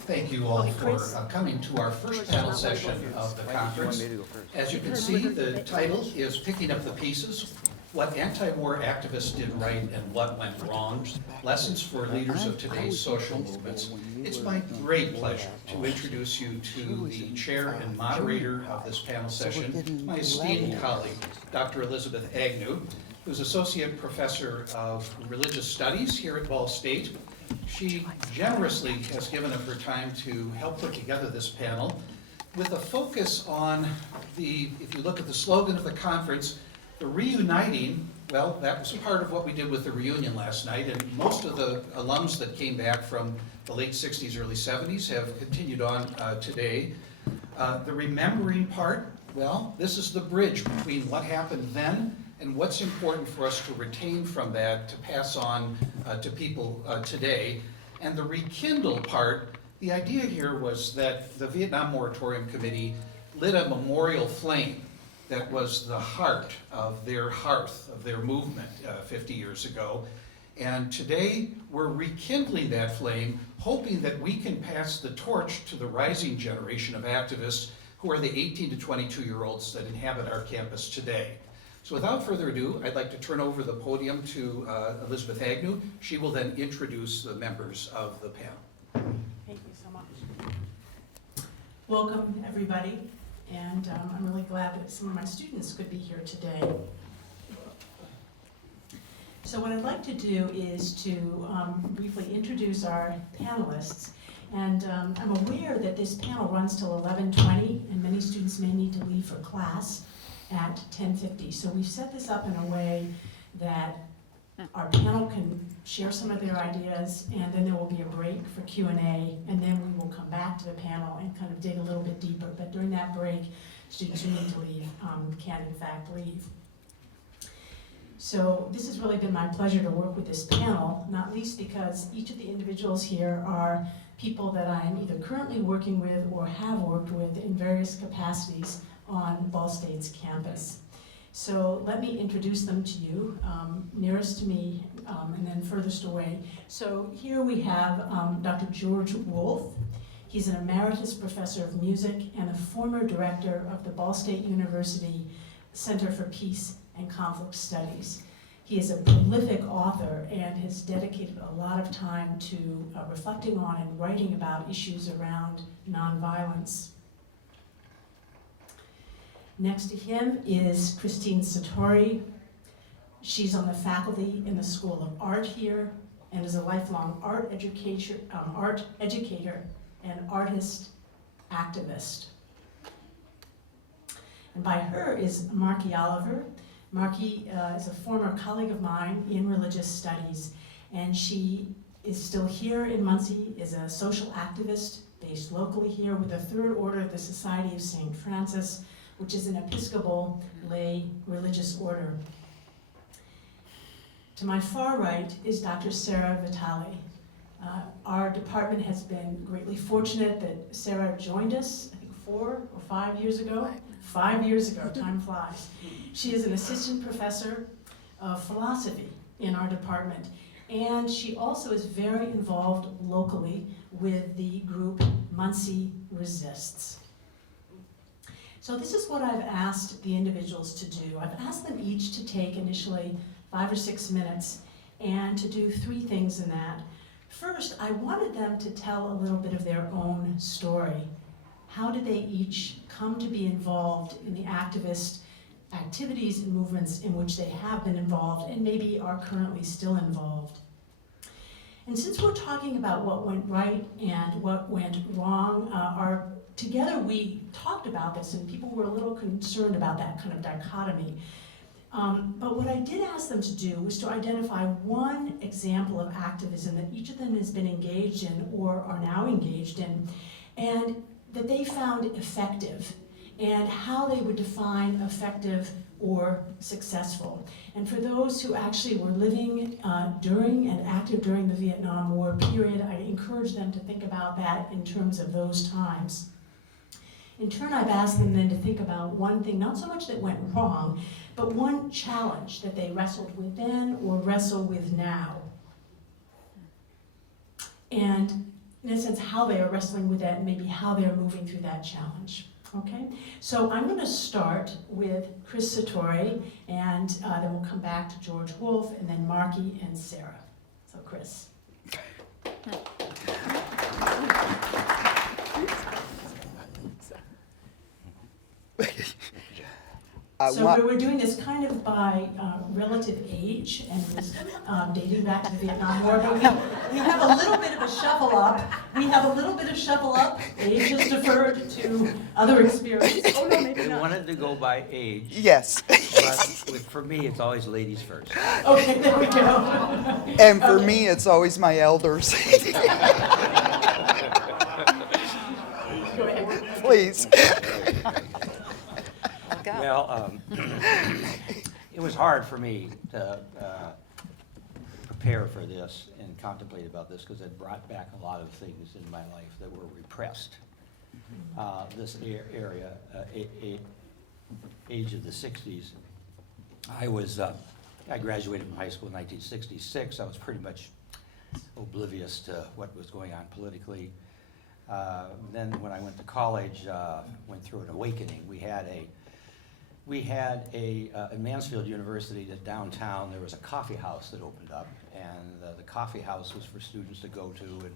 Thank you all for coming to our first panel session of the conference. As you can see, the title is Picking Up the Pieces, What Anti-War Activists Did Right and What Went Wrong, Lessons for Leaders of Today's Social Movements. It's my great pleasure to introduce you to the chair and moderator of this panel session, my esteemed colleague, Dr. Elizabeth Agnew, who's Associate Professor of Religious Studies here at Ball State. She generously has given up her time to help put together this panel with a focus on if you look at the slogan of the conference, the reuniting. Well, that was part of what we did with the reunion last night, and most of the alums that came back from the late 60s, early 70s have continued on today. The remembering part, well, this is the bridge between what happened then and what's important for us to retain from that to pass on to people today. And the rekindle part, the idea here was that the Vietnam Moratorium Committee lit a memorial flame that was the heart of their hearth, of their movement 50 years ago. And today we're rekindling that flame, hoping that we can pass the torch to the rising generation of activists who are the 18 to 22-year-olds that inhabit our campus today. So without further ado, I'd like to turn over the podium to Elizabeth Agnew. She will then introduce the members of the panel. Thank you so much. Welcome, everybody, and I'm really glad that some of my students could be here today. So what I'd like to do is to briefly introduce our panelists. And I'm aware that this panel runs till 11:20, and many students may need to leave for class at 10:50. So we've set this up in a way that our panel can share some of their ideas, and then there will be a break for Q&A, and then we will come back to the panel and kind of dig a little bit deeper. But during that break, students who need to leave can in fact leave. So this has really been my pleasure to work with this panel, not least because each of the individuals here are people that I am either currently working with or have worked with in various capacities on Ball State's campus. So let me introduce them to you, nearest to me and then furthest away. So here we have Dr. George Wolfe. He's an emeritus professor of music and a former director of the Ball State University Center for Peace and Conflict Studies. He is a prolific author and has dedicated a lot of time to reflecting on and writing about issues around nonviolence. Next to him is Christine Satori. She's on the faculty in the School of Art here and is a lifelong art educator and artist activist. And by her is Marky Oliver. Marky is a former colleague of mine in religious studies, and she is still here in Muncie, is a social activist based locally here with the Third Order of the Society of St. Francis, which is an Episcopal lay religious order. To my far right is Dr. Sarah Vitale. Our department has been greatly fortunate that Sarah joined us, I think 4 or 5 years ago. 5 years ago, time flies. She is an assistant professor of philosophy in our department, and she also is very involved locally with the group Muncie Resists. So this is what I've asked the individuals to do. I've asked them each to take initially 5 or 6 minutes and to do 3 things in that. First, I wanted them to tell a little bit of their own story. How did they each come to be involved in the activist activities and movements in which they have been involved and maybe are currently still involved? And since we're talking about what went right and what went wrong, together we talked about this, and people were a little concerned about that kind of dichotomy. But what I did ask them to do was to identify one example of activism that each of them has been engaged in or are now engaged in, and that they found effective, and how they would define effective or successful. And for those who actually were living during and active during the Vietnam War period, I encourage them to think about that in terms of those times. In turn, I've asked them then to think about one thing, not so much that went wrong, but one challenge that they wrestled with then or wrestle with now. And in a sense, how they are wrestling with that and maybe how they are moving through that challenge. Okay, so I'm going to start with Chris Sartori, and then we'll come back to George Wolfe, and then Marky and Sarah. So Chris. So we're doing this kind of by relative age, and it was dating back to the Vietnam War, but we have a little bit of a shuffle up. We have a little bit of shuffle up. Age is deferred to other experiences. Oh no, maybe They not. wanted to go by age. Yes. But for me, it's always ladies first. Okay, there we go. And for me, it's always my elders. Go ahead. Please. Well, it was hard for me to prepare for this and contemplate about this because it brought back a lot of things in my life that were repressed. This area, age of the 60s, I graduated from high school in 1966. I was pretty much oblivious to what was going on politically. Then when I went to college, went through an awakening. We had at Mansfield University, that downtown, there was a coffee house that opened up, and the coffee house was for students to go to,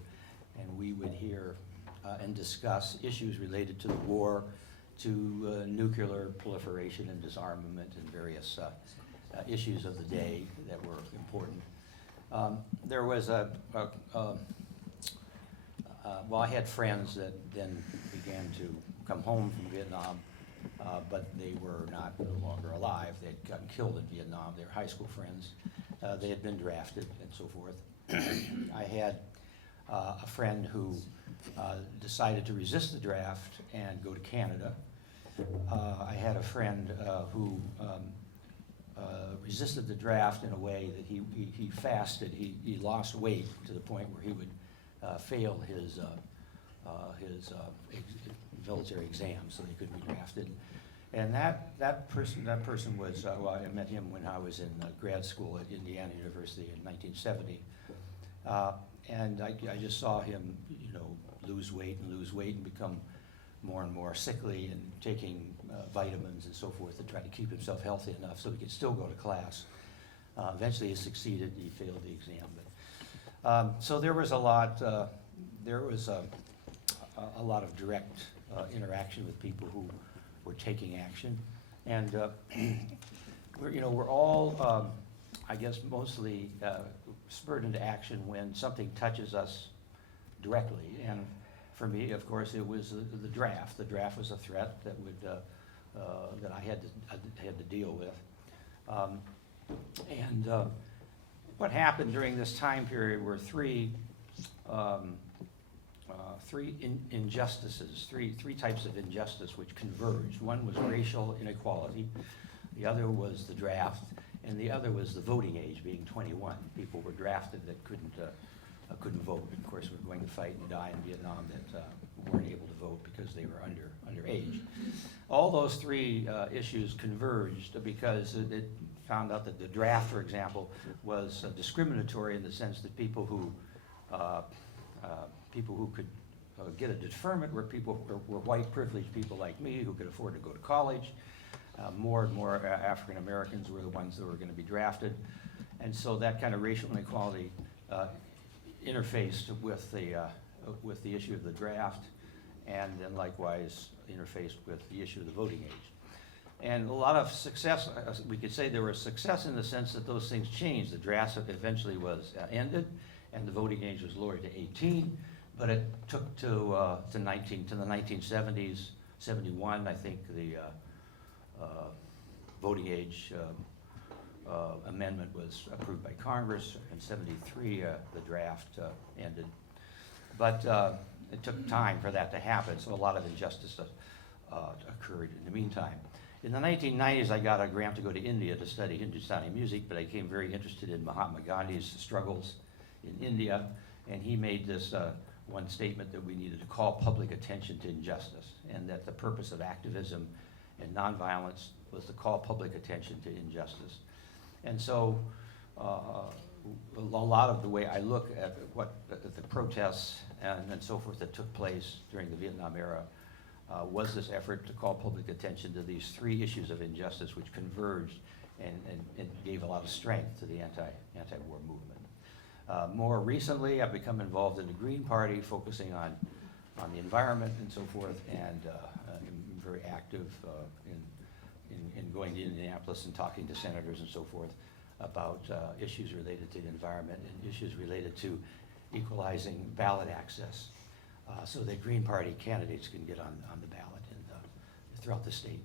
and we would hear and discuss issues related to the war, to nuclear proliferation and disarmament, and various issues of the day that were important. There was well, I had friends that then began to come home from Vietnam, but they were no longer alive. They'd gotten killed in Vietnam. They were high school friends. They had been drafted and so forth. I had a friend who decided to resist the draft and go to Canada. I had a friend who resisted the draft in a way that he fasted. He lost weight to the point where he would fail his military exams so he could be drafted. And that person was, well, I met him when I was in grad school at Indiana University in 1970. And I just saw him, lose weight and become more and more sickly and taking vitamins and so forth to try to keep himself healthy enough so he could still go to class. Eventually he succeeded, he failed the exam. But, so there was a lot of direct interaction with people who were taking action. And we're all, I guess, mostly spurred into action when something touches us directly. And for me, of course, it was the draft. The draft was a threat that that I had to deal with. What happened during this time period were three injustices, three types of injustice which converged. One was racial inequality, the other was the draft, and the other was the voting age, being 21. People were drafted that couldn't vote. Of course, we're going to fight and die in Vietnam that weren't able to vote because they were underage. All those three issues converged because it found out that the draft, for example, was discriminatory in the sense that people who could get a deferment were white privileged people like me who could afford to go to college. More and more African Americans were the ones that were going to be drafted, and so that kind of racial inequality interfaced with the issue of the draft, and then likewise interfaced with the issue of the voting age. And a lot of success, we could say there was success in the sense that those things changed. The draft eventually was ended, and the voting age was lowered to 18, but it took to the 1970s, 71, I think the voting age amendment was approved by Congress. In 73, the draft ended. But it took time for that to happen, so a lot of injustice occurred in the meantime. In the 1990s, I got a grant to go to India to study Hindustani music, but I became very interested in Mahatma Gandhi's struggles in India, and he made this one statement that we needed to call public attention to injustice, and that the purpose of activism and nonviolence was to call public attention to injustice. And so a lot of the way I look at what the protests and so forth that took place during the Vietnam era was this effort to call public attention to these three issues of injustice which converged and gave a lot of strength to the anti-war movement. More recently, I've become involved in the Green Party, focusing on the environment and so forth, and I'm very active in going to Indianapolis and talking to senators and so forth about issues related to the environment and issues related to equalizing ballot access so that Green Party candidates can get on the ballot throughout the state.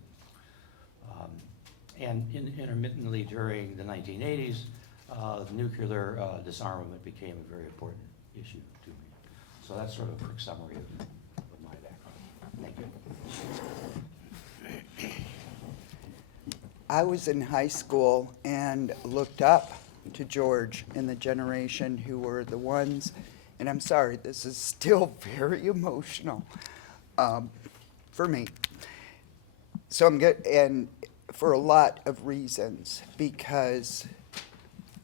And intermittently during the 1980s, nuclear disarmament became a very important issue to me. So that's sort of a quick summary of my background. Thank you. I was in high school and looked up to George and the generation who were the ones, and I'm sorry, this is still very emotional for me. So I'm good, and for a lot of reasons, because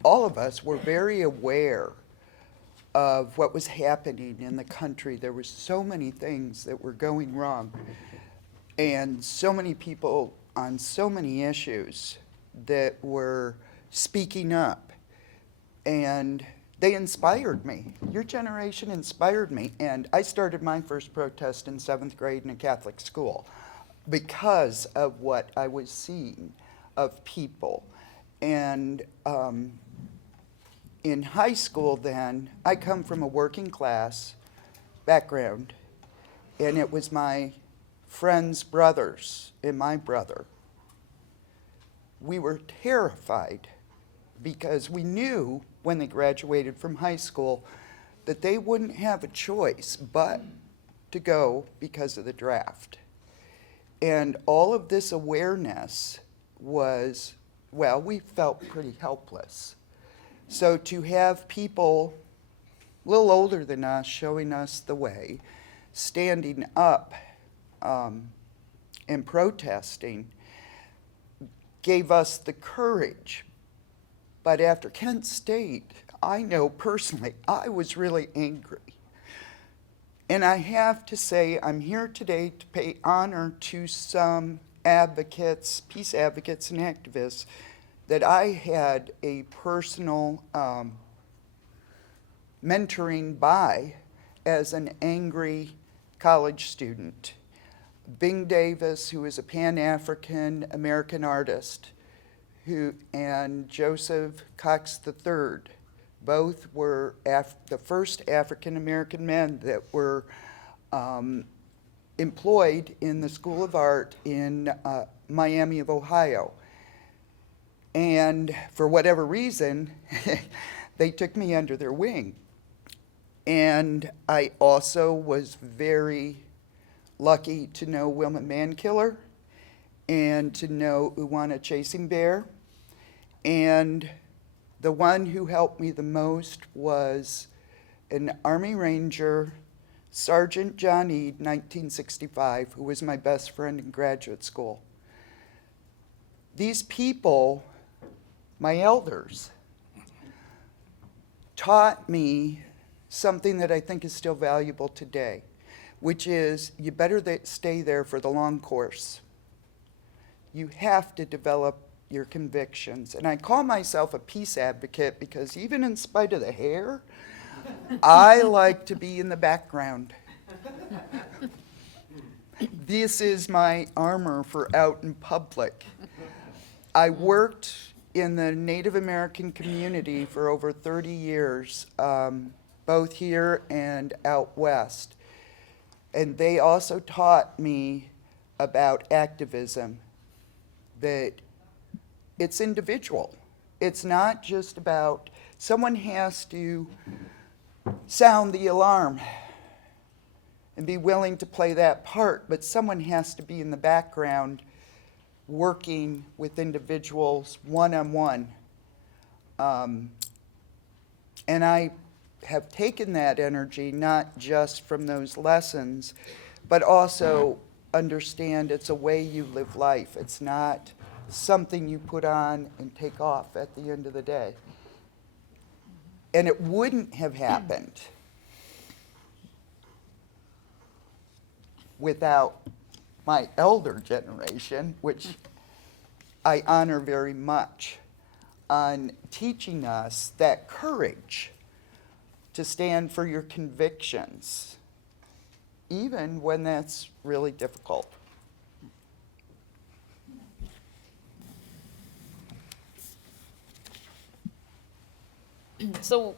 all of us were very aware of what was happening in the country. There were so many things that were going wrong, and so many people on so many issues that were speaking up, and they inspired me. Your generation inspired me, and I started my first protest in 7th grade in a Catholic school because of what I was seeing of people. And in high school then, I come from a working class background, and it was my friends' brothers and my brother. We were terrified because we knew when they graduated from high school that they wouldn't have a choice but to go because of the draft. And all of this awareness was, well, we felt pretty helpless. So to have people a little older than us showing us the way, standing up and protesting, gave us the courage. But after Kent State, I know personally, I was really angry. And I have to say, I'm here today to pay honor to some advocates, peace advocates and activists that I had a personal mentoring by as an angry college student. Bing Davis, who is a Pan-African American artist, and Joseph Cox III, both were the first African American men that were employed in the School of Art in Miami of Ohio. And for whatever reason, they took me under their wing. And I also was very lucky to know Wilma Mankiller and to know Uwana Chasing Bear. And the one who helped me the most was an Army Ranger, Sergeant John Eade, 1965, who was my best friend in graduate school. These people, my elders, taught me something that I think is still valuable today, which is you better stay there for the long course. You have to develop your convictions. And I call myself a peace advocate because even in spite of the hair, I like to be in the background. This is my armor for out in public. I worked in the Native American community for over 30 years, both here and out west. And they also taught me about activism, that it's individual. It's not just about, someone has to sound the alarm and be willing to play that part, but someone has to be in the background working with individuals one-on-one. And I have taken that energy not just from those lessons, but also understand it's a way you live life. It's not something you put on and take off at the end of the day. And it wouldn't have happened without my elder generation, which I honor very much, on teaching us that courage to stand for your convictions, even when that's really difficult. So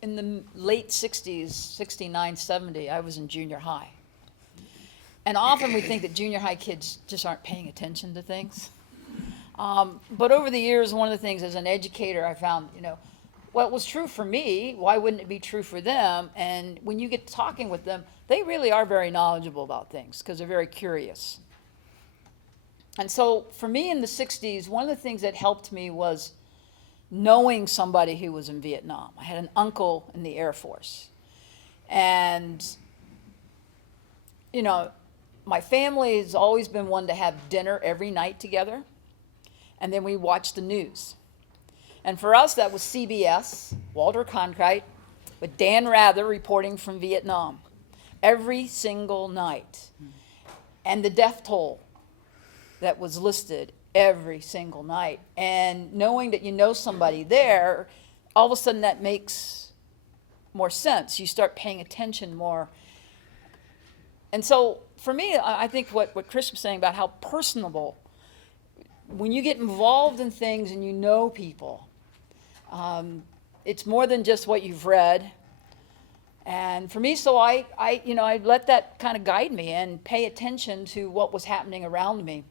in the late 60s, 69, 70, I was in junior high. And often we think that junior high kids just aren't paying attention to things. But over the years, one of the things as an educator I found, what was true for me, why wouldn't it be true for them? And when you get talking with them, they really are very knowledgeable about things because they're very curious. And so for me in the 60s, one of the things that helped me was knowing somebody who was in Vietnam. I had an uncle in the Air Force. And, my family has always been one to have dinner every night together. And then we watch the news. And for us, that was CBS, Walter Cronkite, with Dan Rather reporting from Vietnam every single night. And the death toll that was listed every single night. And knowing that you know somebody there, all of a sudden that makes more sense. You start paying attention more. And so for me, I think what Chris was saying about how personable, when you get involved in things and you know people, it's more than just what you've read. And for me, so I let that kind of guide me and pay attention to what was happening around me.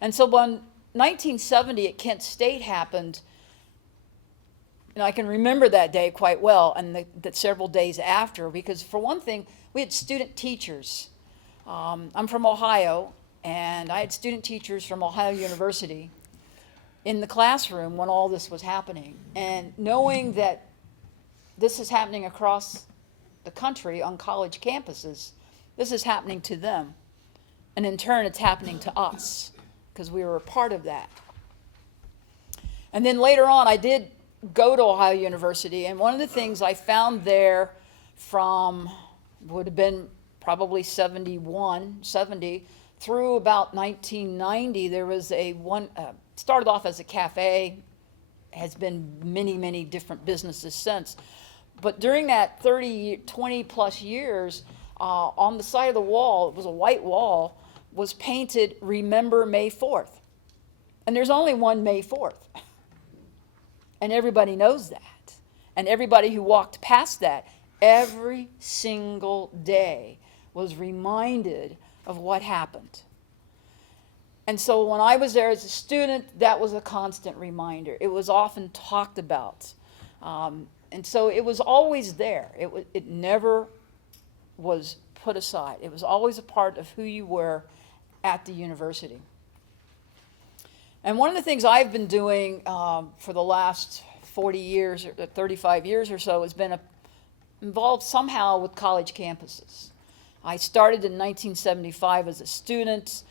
And so when 1970 at Kent State happened, I can remember that day quite well, and the several days after, because for one thing, we had student teachers. I'm from Ohio, and I had student teachers from Ohio University in the classroom when all this was happening. And knowing that this is happening across the country on college campuses, this is happening to them. And in turn, it's happening to us, because we were a part of that. And then later on, I did go to Ohio University, and one of the things I found there from would have been probably 70 through about 1990, there was started off as a cafe, has been many, many different businesses since. But during that 20 plus years, on the side of the wall, it was a white wall, was painted, "Remember May 4th." And there's only one May 4th. And everybody knows that. And everybody who walked past that every single day was reminded of what happened. And so when I was there as a student, that was a constant reminder. It was often talked about. And so it was always there. It never was put aside. It was always a part of who you were at the university. And one of the things I've been doing for the last 40 years, or 35 years or so, has been involved somehow with college campuses. I started in 1975 as a student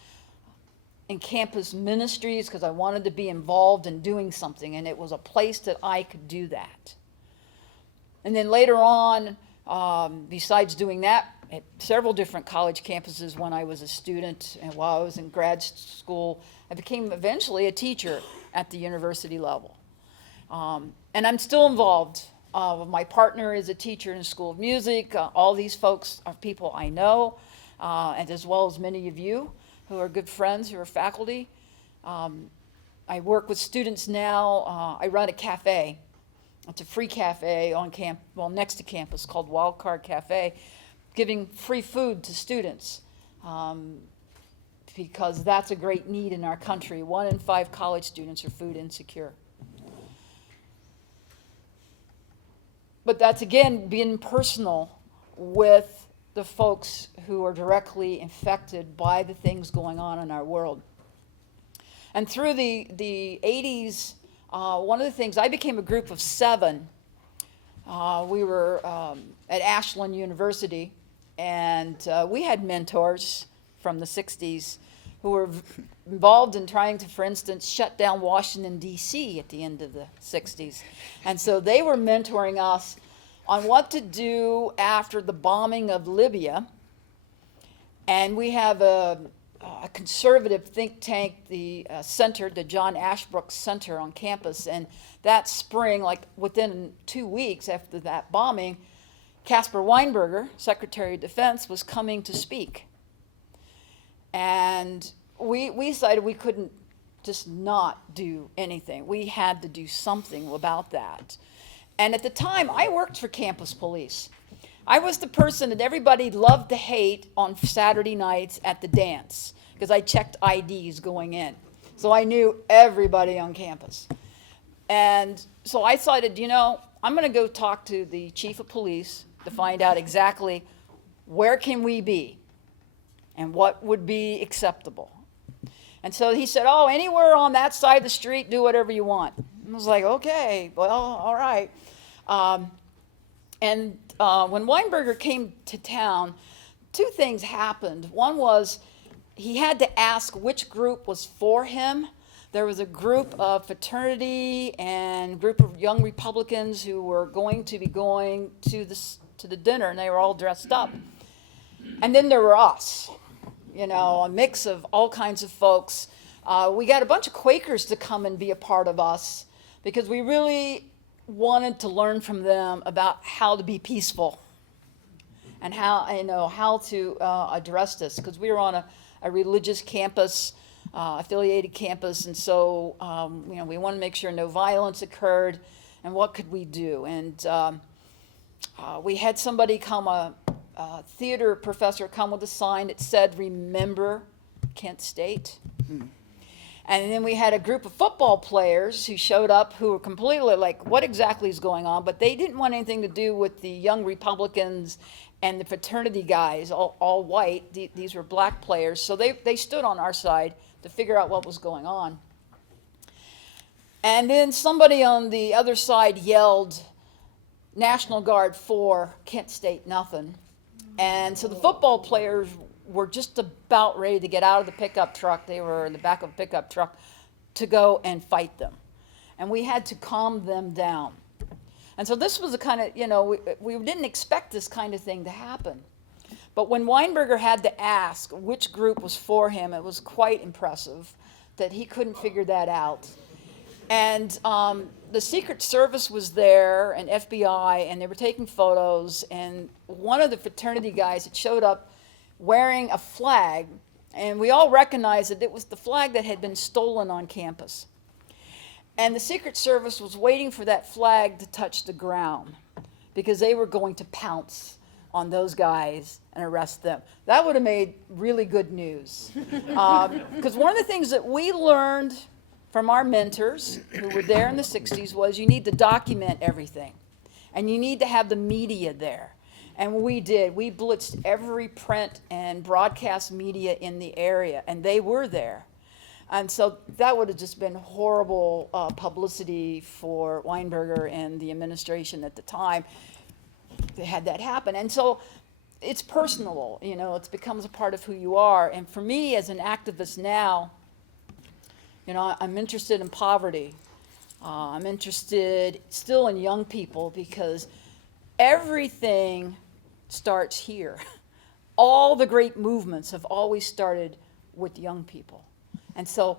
in campus ministries because I wanted to be involved in doing something, and it was a place that I could do that. And then later on, besides doing that, at several different college campuses when I was a student and while I was in grad school, I became eventually a teacher at the university level. And I'm still involved. My partner is a teacher in the School of Music. All these folks are people I know, and as well as many of you who are good friends, who are faculty. I work with students now. I run a cafe. It's a free cafe on next to campus called Wildcard Cafe, giving free food to students because that's a great need in our country. 1 in 5 college students are food insecure. But that's, again, being personal with the folks who are directly infected by the things going on in our world. And through the 80s, one of the things, I became a group of 7. We were at Ashland University, and we had mentors from the 60s who were involved in trying to, for instance, shut down Washington, D.C. at the end of the 60s. And so they were mentoring us on what to do after the bombing of Libya And we have a conservative think tank, the center, the John Ashbrook Center on campus. And that spring, like within 2 weeks after that bombing, Caspar Weinberger, Secretary of Defense, was coming to speak. And we decided we couldn't just not do anything. We had to do something about that. And at the time, I worked for campus police. I was the person that everybody loved to hate on Saturday nights at the dance, because I checked IDs going in. So I knew everybody on campus. And so I decided, I'm going to go talk to the chief of police to find out exactly where can we be and what would be acceptable. And so he said, oh, anywhere on that side of the street, do whatever you want. I was like, okay, well, all right. When Weinberger came to town, 2 things happened. One was he had to ask which group was for him. There was a group of fraternity and group of young Republicans who were going to be going to the dinner, and they were all dressed up. And then there were us, a mix of all kinds of folks. We got a bunch of Quakers to come and be a part of us because we really wanted to learn from them about how to be peaceful and how to address this, because we were on a religious campus, affiliated campus, and so we wanted to make sure no violence occurred, and what could we do? And we had somebody come, a theater professor, come with a sign that said, "Remember Kent State." And then we had a group of football players who showed up who were completely like, what exactly is going on? But they didn't want anything to do with the young Republicans and the fraternity guys, all white. These were black players. So they stood on our side to figure out what was going on. And then somebody on the other side yelled, National Guard for Kent State, nothing. And so the football players were just about ready to get out of the pickup truck. They were in the back of a pickup truck to go and fight them. And we had to calm them down. And so this was a kind of, we didn't expect this kind of thing to happen. But when Weinberger had to ask which group was for him, it was quite impressive that he couldn't figure that out. And the Secret Service was there, and FBI, and they were taking photos. And one of the fraternity guys had showed up wearing a flag, and we all recognized that it was the flag that had been stolen on campus. And the Secret Service was waiting for that flag to touch the ground because they were going to pounce on those guys and arrest them. That would have made really good news. Because one of the things that we learned from our mentors who were there in the 60s was you need to document everything, and you need to have the media there. And we did. We blitzed every print and broadcast media in the area, and they were there. And so that would have just been horrible publicity for Weinberger and the administration at the time. They had that happen. And so it's personal, it becomes a part of who you are. And for me as an activist now, I'm interested in poverty. I'm interested still in young people because everything starts here. All the great movements have always started with young people. And so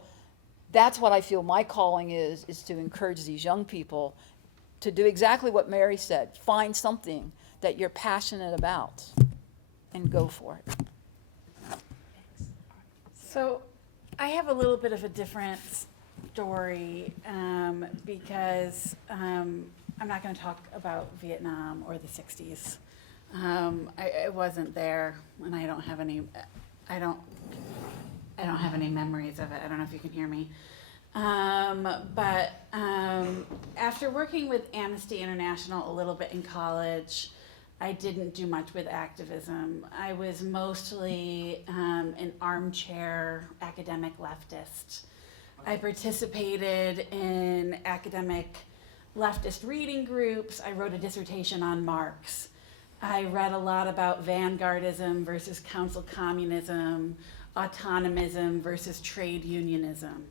that's what I feel my calling is to encourage these young people to do exactly what Mary said. Find something that you're passionate about and go for it. So I have a little bit of a different story because I'm not going to talk about Vietnam or the 60s. I wasn't there, and I don't have any memories of it. I don't know if you can hear me. But after working with Amnesty International a little bit in college, I didn't do much with activism. I was mostly an armchair academic leftist. I participated in academic leftist reading groups. I wrote a dissertation on Marx. I read a lot about vanguardism versus council communism, autonomism versus trade unionism.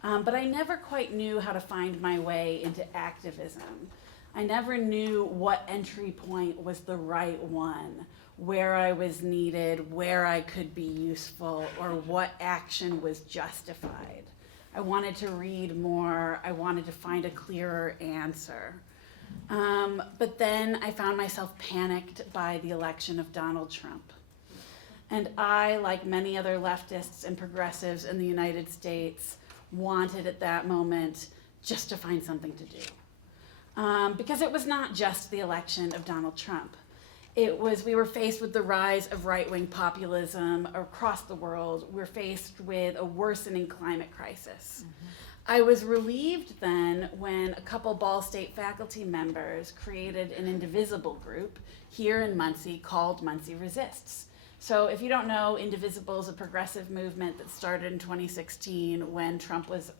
But I never quite knew how to find my way into activism. I never knew what entry point was the right one, where I was needed, where I could be useful, or what action was justified. I wanted to read more. I wanted to find a clearer answer. But then I found myself panicked by the election of Donald Trump. And I, like many other leftists and progressives in the United States, wanted at that moment just to find something to do. Because it was not just the election of Donald Trump. We were faced with the rise of right-wing populism across the world. We're faced with a worsening climate crisis. I was relieved then when a couple Ball State faculty members created an indivisible group here in Muncie called Muncie Resists. So if you don't know, Indivisible is a progressive movement that started in 2016 when Trump was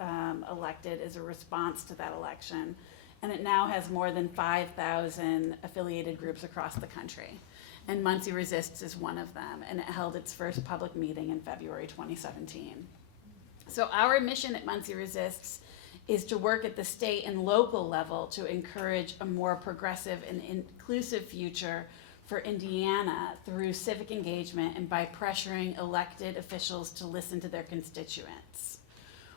elected as a response to that election. And it now has more than 5,000 affiliated groups across the country. And Muncie Resists is one of them, and it held its first public meeting in February 2017. So our mission at Muncie Resists is to work at the state and local level to encourage a more progressive and inclusive future for Indiana through civic engagement and by pressuring elected officials to listen to their constituents.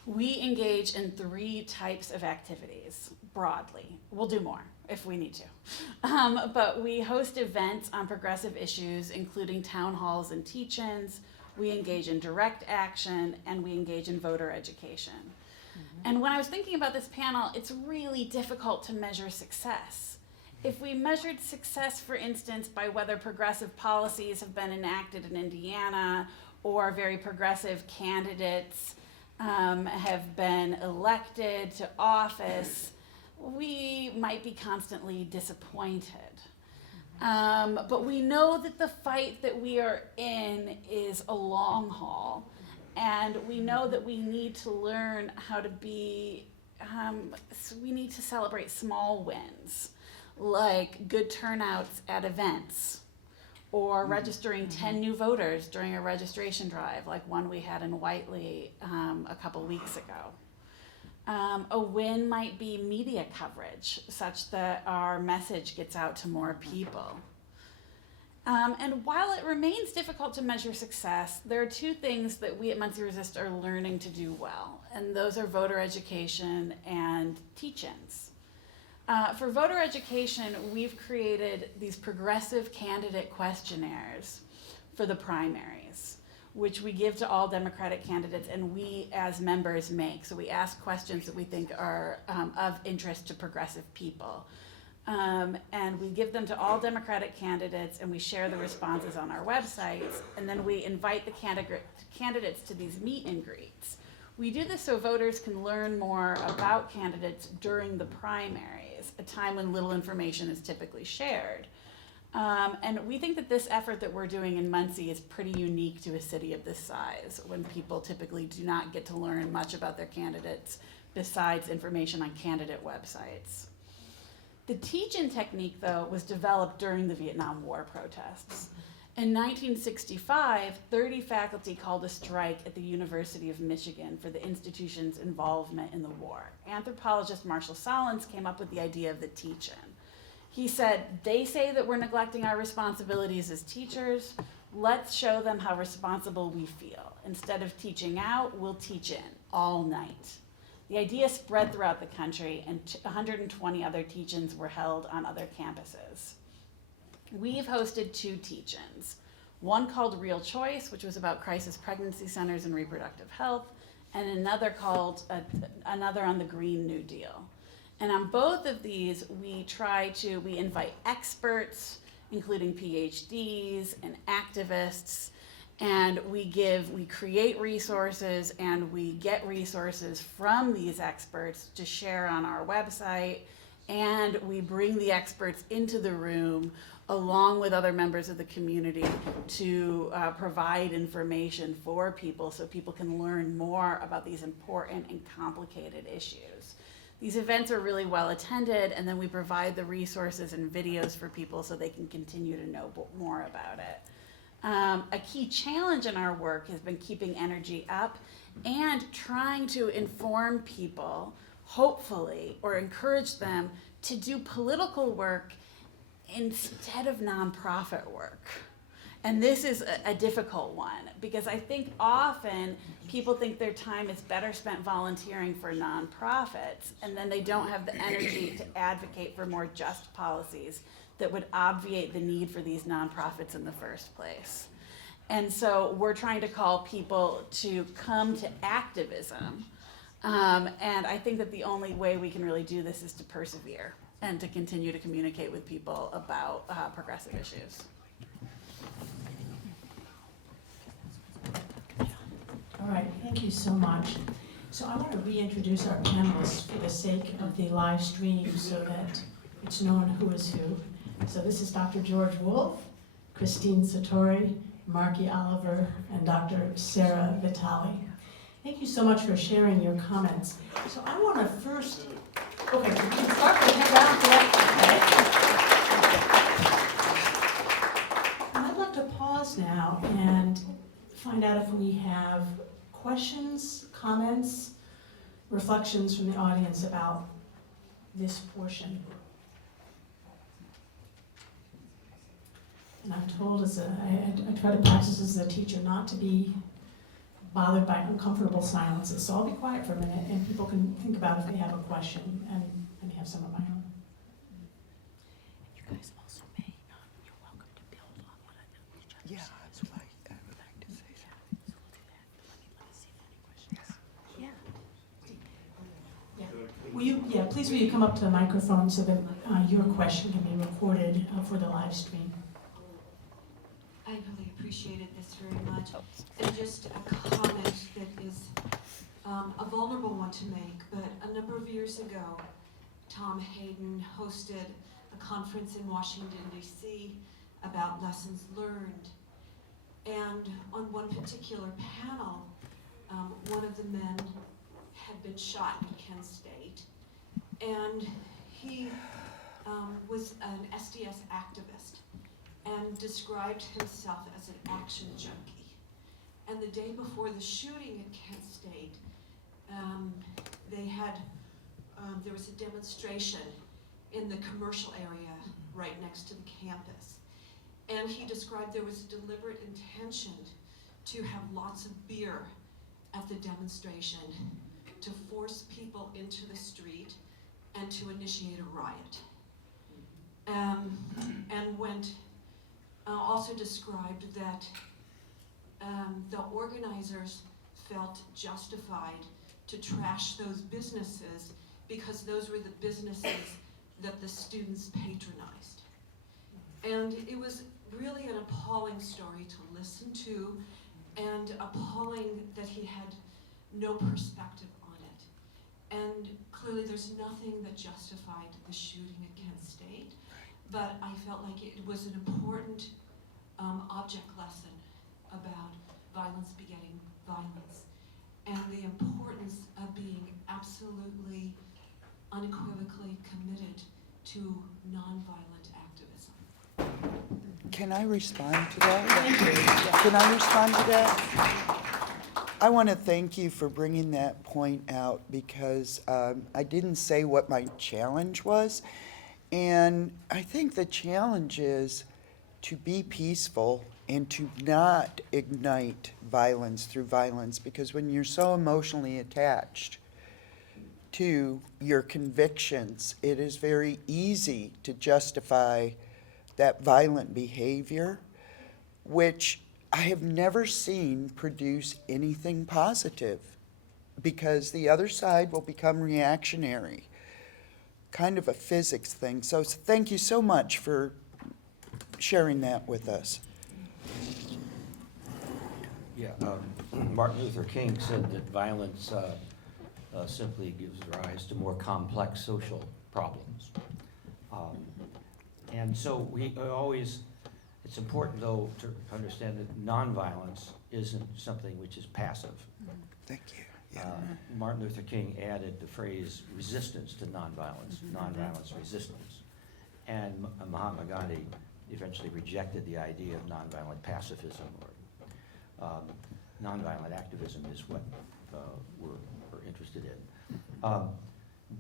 We engage in 3 types of activities, broadly. We'll do more if we need to. But we host events on progressive issues, including town halls and teach-ins. We engage in direct action, and we engage in voter education. And when I was thinking about this panel, it's really difficult to measure success. If we measured success, for instance, by whether progressive policies have been enacted in Indiana or very progressive candidates have been elected to office, we might be constantly disappointed. But we know that the fight that we are in is a long haul, and we know that we need to learn how to be, we need to celebrate small wins, like good turnouts at events, or registering 10 new voters during a registration drive, like one we had in Whiteley a couple weeks ago. A win might be media coverage, such that our message gets out to more people. And while it remains difficult to measure success, there are 2 things that we at Muncie Resist are learning to do well, and those are voter education and teach-ins. For voter education, we've created these progressive candidate questionnaires for the primaries, which we give to all Democratic candidates and we as members make. So we ask questions that we think are of interest to progressive people. And we give them to all Democratic candidates and we share the responses on our websites, and then we invite the candidates to these meet and greets. We do this so voters can learn more about candidates during the primaries, a time when little information is typically shared. And we think that this effort that we're doing in Muncie is pretty unique to a city of this size, when people typically do not get to learn much about their candidates besides information on candidate websites. The teach-in technique, though, was developed during the Vietnam War protests. In 1965, 30 faculty called a strike at the University of Michigan for the institution's involvement in the war. Anthropologist Marshall Solins came up with the idea of the teach-in. He said, they say that we're neglecting our responsibilities as teachers. Let's show them how responsible we feel. Instead of teaching out, we'll teach in all night. The idea spread throughout the country, and 120 other teach-ins were held on other campuses. We've hosted 2 teach-ins, one called Real Choice, which was about crisis pregnancy centers and reproductive health, and another called another on the Green New Deal. And on both of these, we invite experts, including PhDs and activists, and we create resources and we get resources from these experts to share on our website, and we bring the experts into the room along with other members of the community to provide information for people so people can learn more about these important and complicated issues. These events are really well attended, and then we provide the resources and videos for people so they can continue to know more about it. A key challenge in our work has been keeping energy up and trying to inform people, hopefully, or encourage them to do political work instead of nonprofit work. And this is a difficult one, because I think often people think their time is better spent volunteering for nonprofits, and then they don't have the energy to advocate for more just policies that would obviate the need for these nonprofits in the first place. And so we're trying to call people to come to activism. And I think that the only way we can really do this is to persevere and to continue to communicate with people about progressive issues. All right, thank you so much. So I want to reintroduce our panelists for the sake of the live stream so that it's known who is who. So this is Dr. George Wolfe, Christine Satori, Marky Oliver, and Dr. Sarah Vitale. Thank you so much for sharing your comments. So I want to first, okay, we can start with head down to that. I'd like to pause now and find out if we have questions, comments, reflections from the audience about this portion. And I'm told I try to practice as a teacher not to be bothered by uncomfortable silences. So I'll be quiet for a minute and people can think about if they have a question, and I may have some of my own. You guys also may, you're welcome to build on what I know each other. Yeah, that's what I would like to say. So we'll do that. Let me see if any questions. Yeah. Please will you come up to the microphone so that your question can be recorded for the live stream. I really appreciated this very much. And just a comment that is a vulnerable one to make, but a number of years ago, Tom Hayden hosted a conference in Washington, D.C. about lessons learned. And on one particular panel, one of the men had been shot in Kent State, and he was an SDS activist and described himself as an action junkie. And the day before the shooting at Kent State, there was a demonstration in the commercial area right next to the campus. And he described there was a deliberate intention to have lots of beer at the demonstration to force people into the street and to initiate a riot. And went also described that the organizers felt justified to trash those businesses because those were the businesses that the students patronized. And it was really an appalling story to listen to, and appalling that he had no perspective on it. And clearly there's nothing that justified the shooting at Kent State, but I felt like it was an important object lesson about violence begetting violence, and the importance of being absolutely, unequivocally committed to nonviolent activism. Can I respond to that? Can I respond to that? I want to thank you for bringing that point out, because I didn't say what my challenge was. And I think the challenge is to be peaceful and to not ignite violence through violence, because when you're so emotionally attached to your convictions, it is very easy to justify that violent behavior, which I have never seen produce anything positive, because the other side will become reactionary. Kind of a physics thing. So thank you so much for sharing that with us. Yeah, Martin Luther King said that violence simply gives rise to more complex social problems. And so we always, it's important though to understand that nonviolence isn't something which is passive. Thank you. Yeah. Martin Luther King added the phrase resistance to nonviolence, nonviolence resistance. And Mahatma Gandhi eventually rejected the idea of nonviolent pacifism, or nonviolent activism is what we're interested in.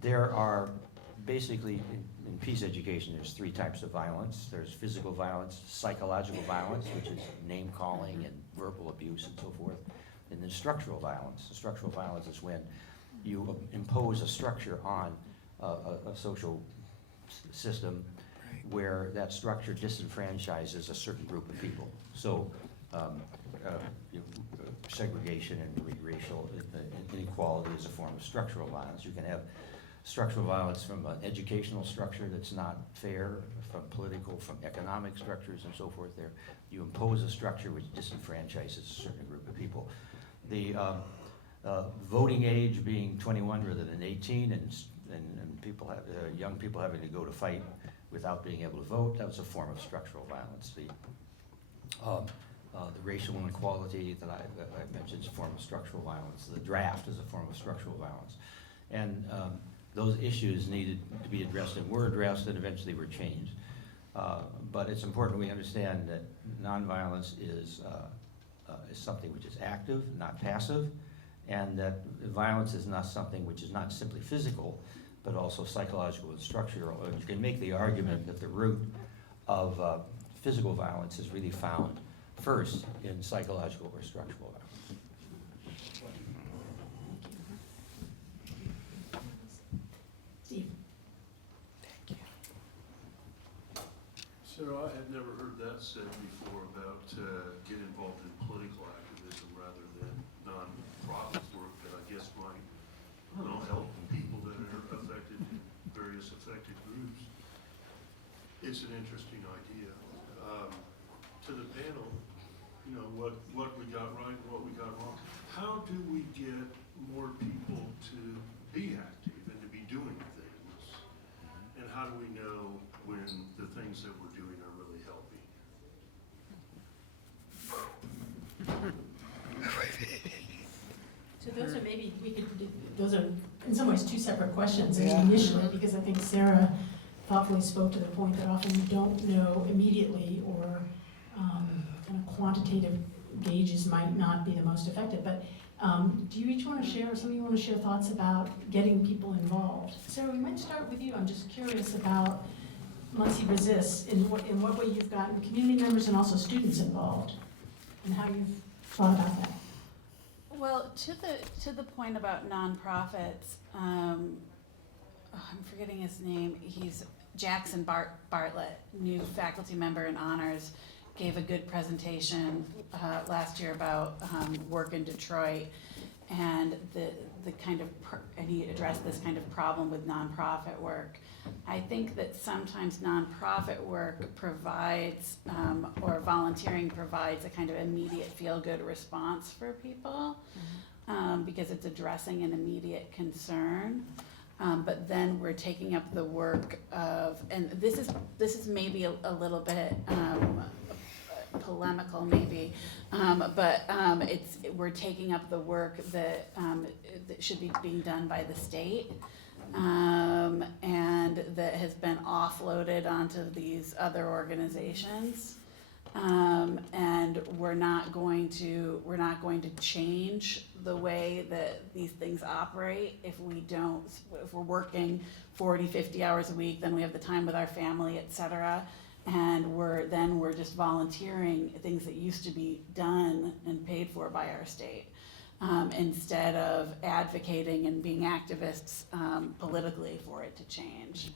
There are basically, in peace education, there's 3 types of violence. There's physical violence, psychological violence, which is name calling and verbal abuse and so forth, and then structural violence. Structural violence is when you impose a structure on a social system where that structure disenfranchises a certain group of people. So segregation and racial inequality is a form of structural violence. You can have structural violence from an educational structure that's not fair, from political, from economic structures and so forth there. You impose a structure which disenfranchises a certain group of people. The voting age being 21 rather than 18 and people have, young people having to go to fight without being able to vote, that was a form of structural violence. The racial inequality that I mentioned is a form of structural violence. The draft is a form of structural violence. And those issues needed to be addressed and were addressed and eventually were changed. But it's important we understand that nonviolence is something which is active, not passive, and that violence is not something which is not simply physical, but also psychological and structural. And you can make the argument that the root of physical violence is really found first in psychological or structural violence. Steve? Sarah, I had never heard that said before about get involved in political activism rather than non-profit work that I guess might, I don't know, help people that are affected in various affected groups. It's an interesting idea. To the panel, you know, what we got right and what we got wrong. How do we get more people to be active and to be doing things? And how do we know when the things that we're doing are really helping? So those are maybe, those are in some ways 2 separate questions Yeah. initially, because I think Sarah thoughtfully spoke to the point that often you don't know immediately, or kind of quantitative gauges might not be the most effective. But do you each want to share, or some of you want to share thoughts about getting people involved? Sarah, we might start with you. I'm just curious about Muncie Resists, in what way you've gotten community members and also students involved, and how you've thought about that. Well, to the point about nonprofits, I'm forgetting his name. He's Jackson Bartlett, new faculty member in honors, gave a good presentation last year about work in Detroit, and the kind of and he addressed this kind of problem with nonprofit work. I think that sometimes nonprofit work provides, or volunteering provides, a kind of immediate feel-good response for people, because it's addressing an immediate concern. But then we're taking up the work of, and this is maybe a little bit polemical, maybe, but we're taking up the work that should be being done by the state. And that has been offloaded onto these other organizations, and we're not going to change the way that these things operate if we're working 40, 50 hours a week, then we have the time with our family, etc. And we're just volunteering things that used to be done and paid for by our state. Instead of advocating and being activists politically for it to change.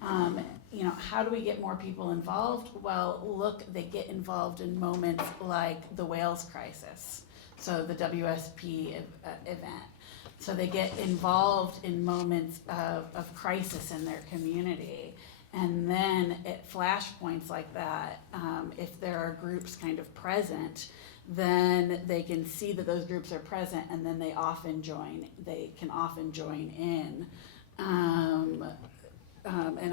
How do we get more people involved? Well, they get involved in moments like the Wales crisis, so the WSP event. So they get involved in moments of crisis in their community. And then at flashpoints like that, if there are groups kind of present, then they can see that those groups are present, and then they can often join in. And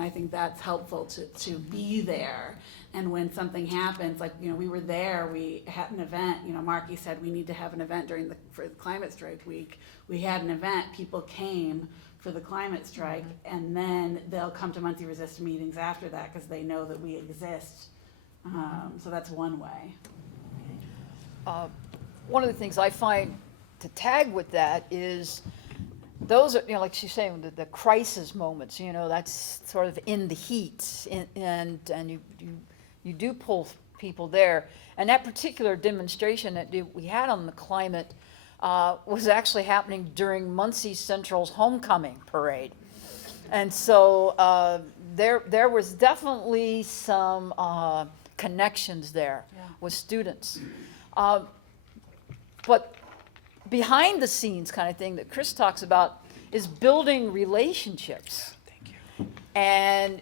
I think that's helpful to be there. And when something happens, like, we were there, we had an event, Marky said we need to have an event for the climate strike week. We had an event, people came for the climate strike, and then they'll come to Muncie Resist meetings after that because they know that we exist. So that's one way. One of the things I find to tag with that is those are, like she's saying, the crisis moments, that's sort of in the heat, and you do pull people there. And that particular demonstration that we had on the climate was actually happening during Muncie Central's homecoming parade. And so there was definitely some connections there with students. But behind the scenes kind of thing that Chris talks about is building relationships. Thank you. And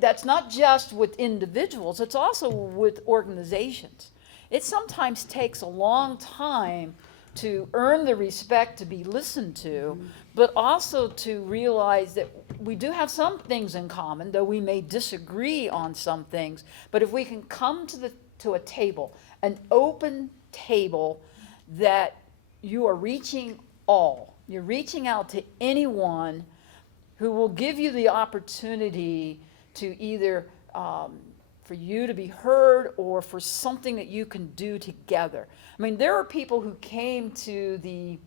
that's not just with individuals, it's also with organizations. It sometimes takes a long time to earn the respect to be listened to, but also to realize that we do have some things in common, though we may disagree on some things. But if we can come to a table, an open table, that you are reaching all, you're reaching out to anyone who will give you the opportunity to either for you to be heard or for something that you can do together. I mean, there are people who came to the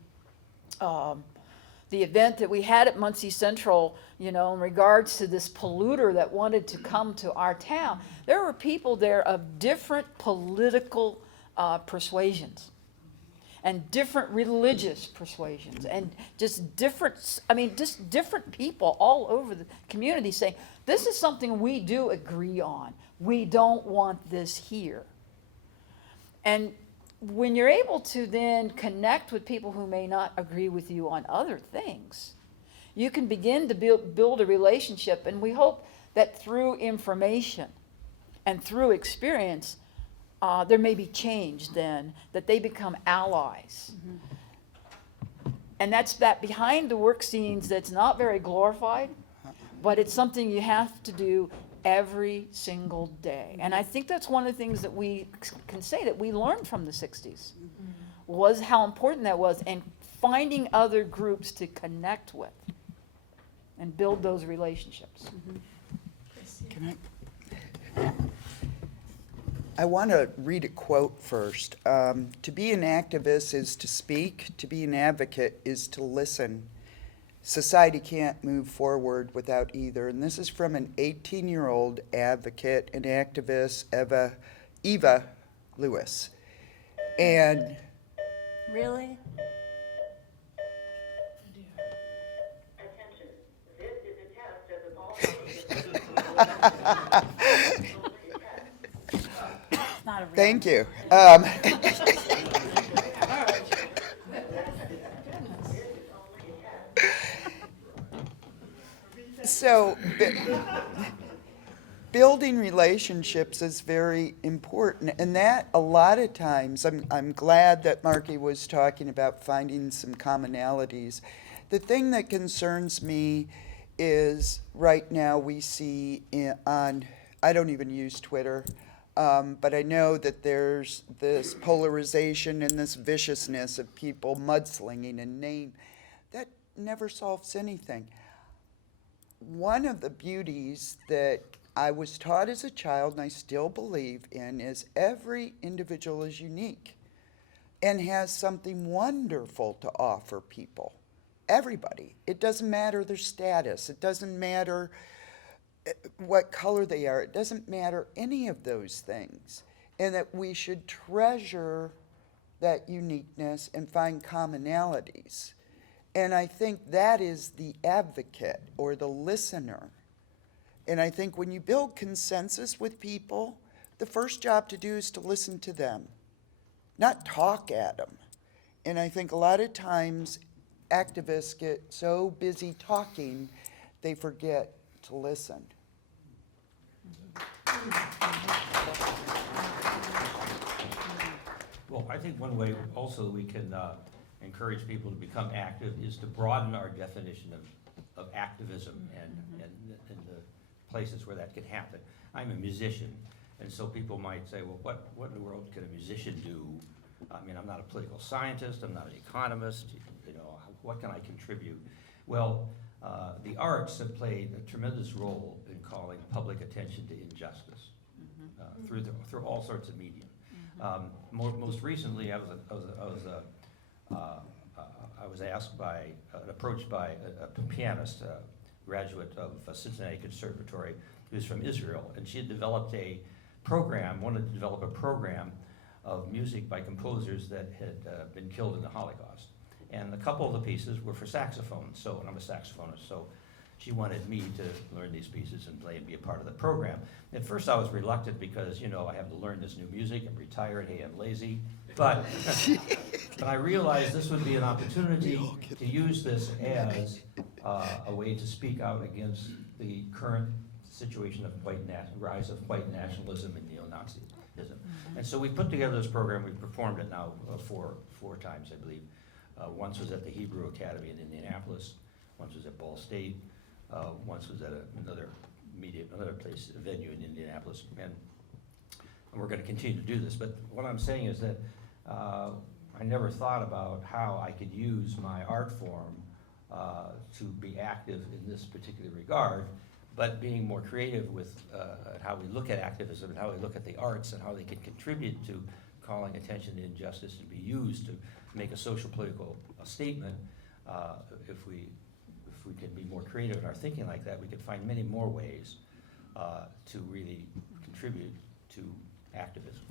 event that we had at Muncie Central, in regards to this polluter that wanted to come to our town. There were people there of different political persuasions and different religious persuasions and just different people all over the community saying, this is something we do agree on. We don't want this here. And when you're able to then connect with people who may not agree with you on other things, you can begin to build a relationship. And we hope that through information and through experience, there may be change then, that they become allies. And that's that behind the work scenes that's not very glorified, but it's something you have to do every single day. And I think that's one of the things that we can say that we learned from the 60s, was how important that was, and finding other groups to connect with and build those relationships. Can I want to read a quote first. To be an activist is to speak. To be an advocate is to listen. Society can't move forward without either. And this is from an 18-year-old advocate and activist, Eva Lewis. And Really? Attention, this is a test of the It's not a real thank you. So, building relationships is very important, and that a lot of times, I'm glad that Marky was talking about finding some commonalities. The thing that concerns me is right now we see on, I don't even use Twitter, but I know that there's this polarization and this viciousness of people mudslinging and name. That never solves anything. One of the beauties that I was taught as a child, and I still believe in, is every individual is unique and has something wonderful to offer people. Everybody. It doesn't matter their status. It doesn't matter what color they are. It doesn't matter any of those things. And that we should treasure that uniqueness and find commonalities. And I think that is the advocate or the listener. And I think when you build consensus with people, the first job to do is to listen to them, not talk at them. And I think a lot of times activists get so busy talking, they forget to listen. Well, I think one way also we can encourage people to become active is to broaden our definition of activism and the places where that can happen. I'm a musician, and so people might say, well, what in the world can a musician do? I mean, I'm not a political scientist, I'm not an economist, what can I contribute? Well, the arts have played a tremendous role in calling public attention to injustice through all sorts of medium. Most recently, I I was approached by a pianist, a graduate of Cincinnati Conservatory, who's from Israel, and she had developed wanted to develop a program of music by composers that had been killed in the Holocaust. And a couple of the pieces were for saxophone, and I'm a saxophonist, so she wanted me to learn these pieces and play and be a part of the program. At first I was reluctant because, I have to learn this new music, I'm retired, hey, I'm lazy. But I realized this would be an opportunity to use this as a way to speak out against the current situation of rise of white nationalism and neo-Nazism. And so we put together this program. We've performed it now four times, I believe. Once was at the Hebrew Academy in Indianapolis. Once was at Ball State. Once was at another place, a venue in Indianapolis. And we're going to continue to do this. But what I'm saying is that I never thought about how I could use my art form to be active in this particular regard, but being more creative with how we look at activism and how we look at the arts and how they can contribute to calling attention to injustice and be used to make a social political statement. If we can be more creative in our thinking like that, we can find many more ways to really contribute to activism.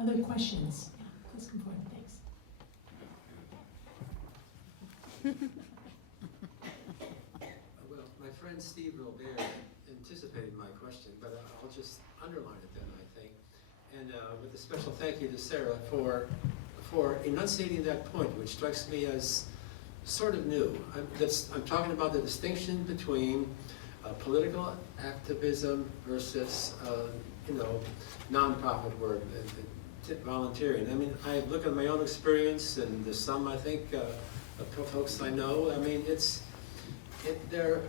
Other questions? Yeah, please come forward, thanks. Well, my friend Steve Robert anticipated my question, but I'll just underline it then, I think. And with a special thank you to Sarah for enunciating that point, which strikes me as sort of new. I'm talking about the distinction between political activism versus, nonprofit work, volunteering. I mean, I look at my own experience, and there's some, I think, folks I know. I mean, their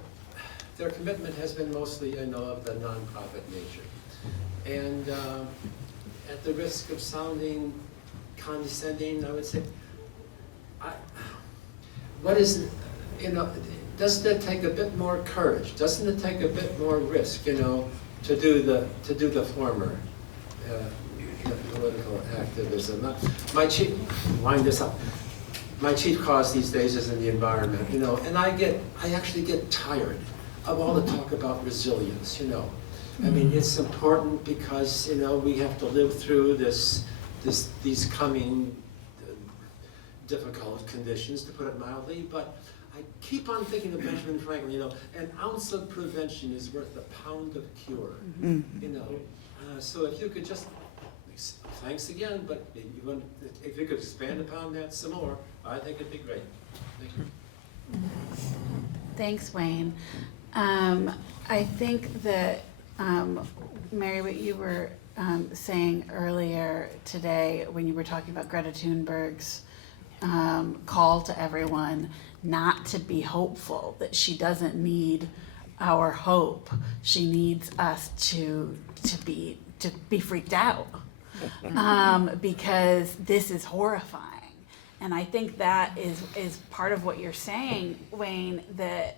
commitment has been mostly, of the nonprofit nature. And at the risk of sounding condescending, I would say, doesn't it take a bit more courage? Doesn't it take a bit more risk, to do the former political activism? Wind this up. My chief cause these days is in the environment, and I actually get tired of all the talk about resilience, I mean, it's important because, we have to live through these coming difficult conditions, to put it mildly, but I keep on thinking of Benjamin Franklin, an ounce of prevention is worth a pound of cure, so if you could just, thanks again, but if you could expand upon that some more, I think it'd be great. Thank you. Thanks, Wayne. I think that, Mary, what you were saying earlier today when you were talking about Greta Thunberg's call to everyone not to be hopeful, that she doesn't need our hope. She needs us to be freaked out because this is horrifying. And I think that is part of what you're saying, Wayne, that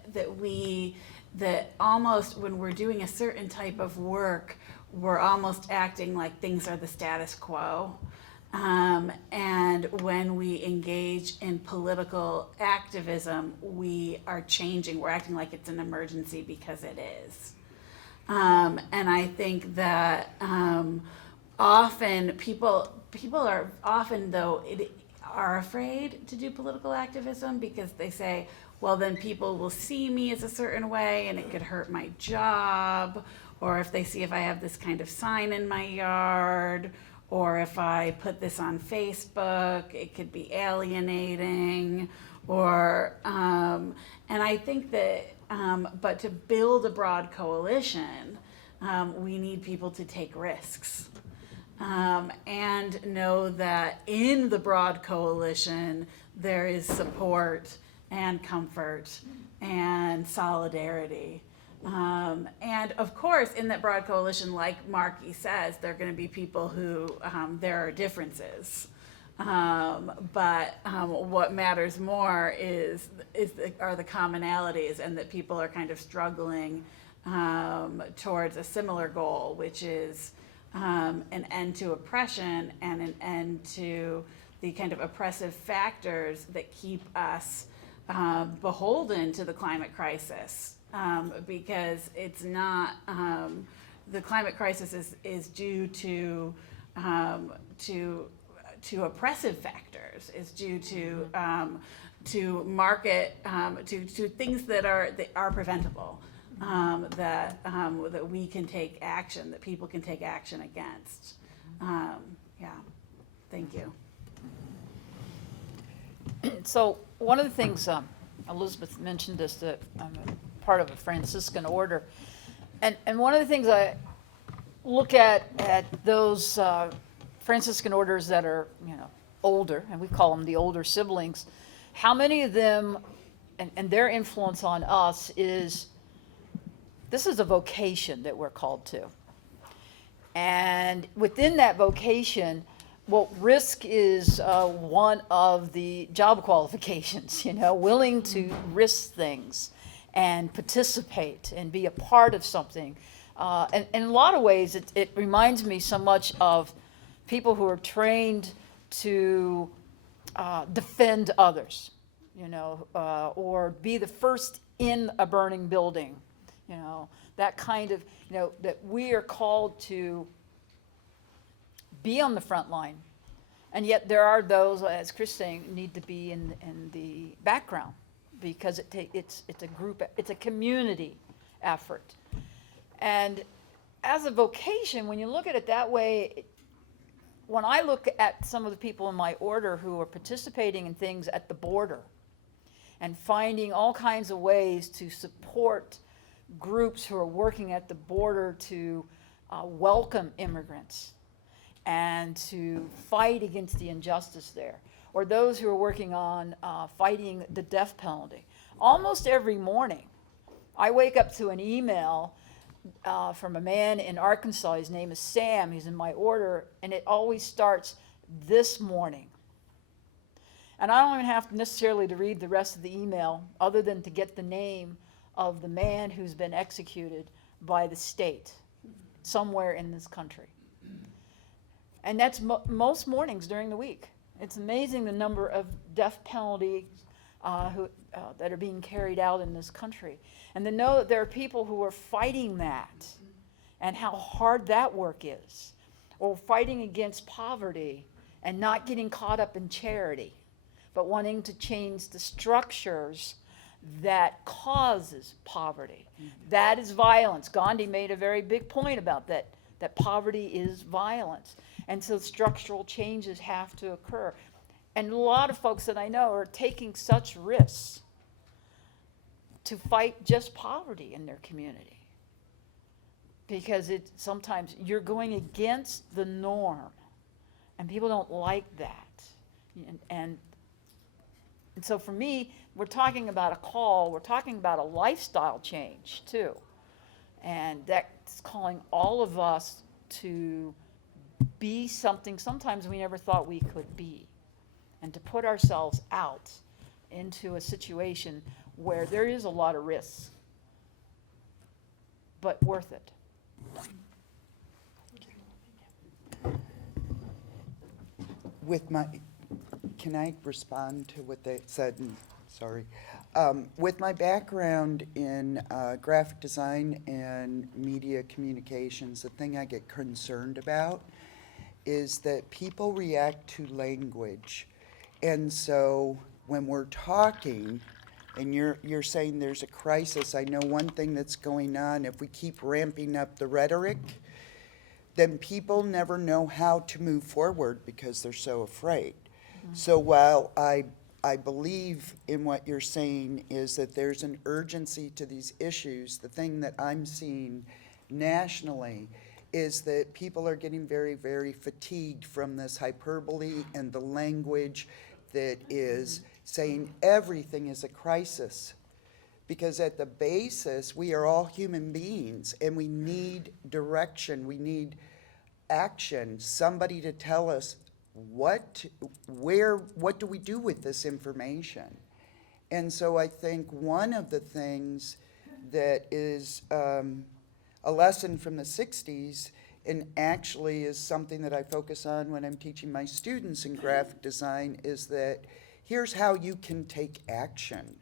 almost when we're doing a certain type of work, we're almost acting like things are the status quo. And when we engage in political activism, we are changing. We're acting like it's an emergency because it is. And I think that often people are often, though, are afraid to do political activism because they say, well, then people will see me as a certain way and it could hurt my job, or if they see if I have this kind of sign in my yard, or if I put this on Facebook, it could be alienating, or, and I think that, but to build a broad coalition, we need people to take risks. And know that in the broad coalition, there is support and comfort and solidarity. And of course, in that broad coalition, like Marky says, there are going to be people who there are differences. But what matters more are the commonalities, and that people are kind of struggling towards a similar goal, which is an end to oppression and an end to the kind of oppressive factors that keep us beholden to the climate crisis, because it's not, the climate crisis is due to oppressive factors, is due to market, to things that are preventable, that we can take action, that people can take action against. Yeah, thank you. So one of the things, Elizabeth mentioned this, that I'm a part of a Franciscan order. And one of the things I look at those Franciscan orders that are, older, and we call them the older siblings, how many of them, and their influence on us is, this is a vocation that we're called to. And within that vocation, well, risk is one of the job qualifications, willing to risk things and participate and be a part of something. And in a lot of ways, it reminds me so much of people who are trained to defend others, or be the first in a burning building, that kind of, that we are called to be on the front line. And yet there are those, as Chris is saying, need to be in the background, because it's a group, it's a community effort. And as a vocation, when you look at it that way, when I look at some of the people in my order who are participating in things at the border and finding all kinds of ways to support groups who are working at the border to welcome immigrants and to fight against the injustice there, or those who are working on fighting the death penalty. Almost every morning, I wake up to an email from a man in Arkansas. His name is Sam. He's in my order, and it always starts, "This morning." And I don't even have necessarily to read the rest of the email, other than to get the name of the man who's been executed by the state somewhere in this country. And that's most mornings during the week. It's amazing the number of death penalty that are being carried out in this country. And to know that there are people who are fighting that, and how hard that work is, or fighting against poverty and not getting caught up in charity, but wanting to change the structures that causes poverty. That is violence. Gandhi made a very big point about that poverty is violence. And so structural changes have to occur. And a lot of folks that I know are taking such risks to fight just poverty in their community. Because sometimes you're going against the norm, and people don't like that. And so for me, we're talking about a call, we're talking about a lifestyle change too. And that's calling all of us to be something sometimes we never thought we could be, and to put ourselves out into a situation where there is a lot of risks, but worth it. Can I respond to what they said? Sorry. With my background in graphic design and media communications, the thing I get concerned about is that people react to language. And so when we're talking, and you're saying there's a crisis, I know one thing that's going on, if we keep ramping up the rhetoric, then people never know how to move forward because they're so afraid. Mm-hmm. So while I believe in what you're saying is that there's an urgency to these issues, the thing that I'm seeing nationally is that people are getting very, very fatigued from this hyperbole and the language that is saying everything is a crisis. Because at the basis, we are all human beings, and we need direction, we need action, somebody to tell us what do we do with this information. And so I think one of the things that is a lesson from the 60s and actually is something that I focus on when I'm teaching my students in graphic design, is that here's how you can take action.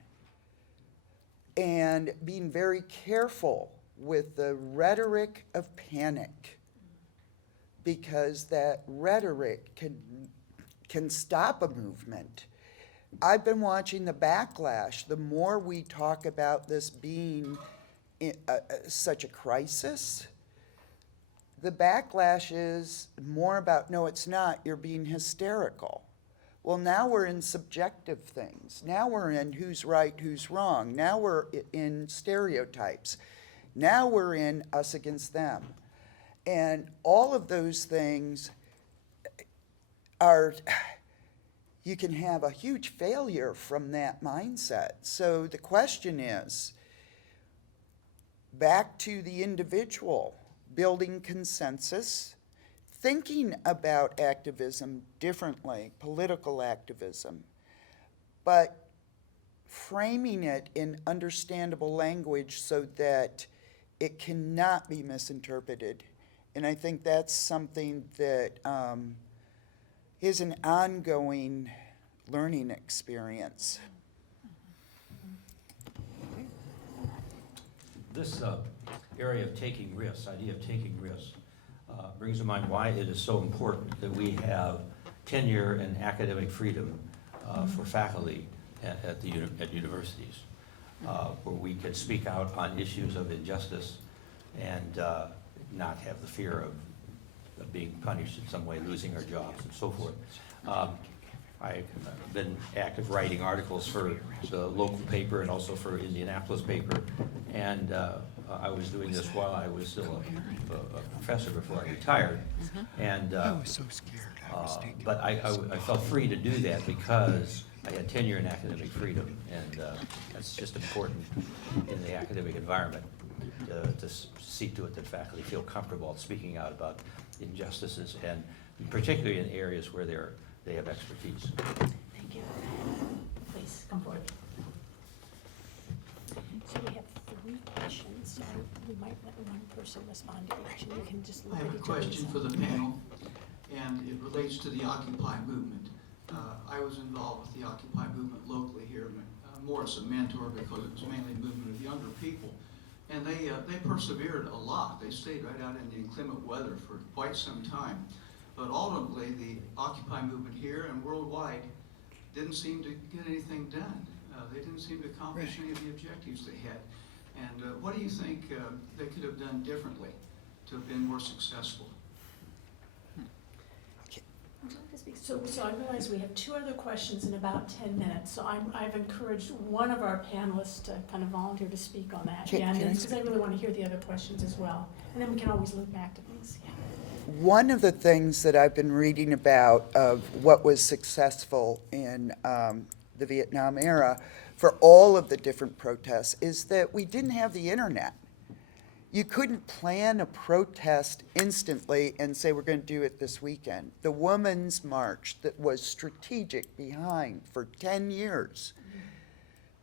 And being very careful with the rhetoric of panic, because that rhetoric can stop a movement. I've been watching the backlash. The more we talk about this being such a crisis, the backlash is more about, no, it's not, you're being hysterical. Well, now we're in subjective things. Now we're in who's right, who's wrong. Now we're in stereotypes. Now we're in us against them. And all of those things are, you can have a huge failure from that mindset. So the question is, back to the individual, building consensus, thinking about activism differently, political activism, but framing it in understandable language so that it cannot be misinterpreted. And I think that's something that is an ongoing learning experience. This area of taking risks, idea of taking risks, brings to mind why it is so important that we have tenure and academic freedom for faculty at universities, where we can speak out on issues of injustice and not have the fear of being punished in some way, losing our jobs and so forth. I've been active writing articles for the local paper and also for Indianapolis paper, and I was doing this while I was still a professor before I retired. And I was so scared. but I felt free to do that because I had tenure and academic freedom, and that's just important in the academic environment to see to it that faculty feel comfortable speaking out about injustices, and particularly in areas where they have expertise. Thank you. Please, come forward. So we have 3 questions, so we might let one person respond to each, and you can just I look have at a each other. question for the panel, and it relates to the Occupy movement. I was involved with the Occupy movement locally here, more as a mentor because it was mainly a movement of younger people. And they persevered a lot. They stayed right out in the inclement weather for quite some time. But ultimately, the Occupy movement here and worldwide didn't seem to get anything done. They didn't seem to accomplish any of the objectives they had. And what do you think they could have done differently to have been more successful? So I realize we have 2 other questions in about 10 minutes, so I've encouraged one of our panelists to kind of volunteer to speak on that. Can I Because I really want to hear the other questions as well. And then we can always loop back to things. Yeah. One of the things that I've been reading about of what was successful in the Vietnam era for all of the different protests is that we didn't have the internet. You couldn't plan a protest instantly and say, we're going to do it this weekend. The Women's March that was strategic behind for 10 years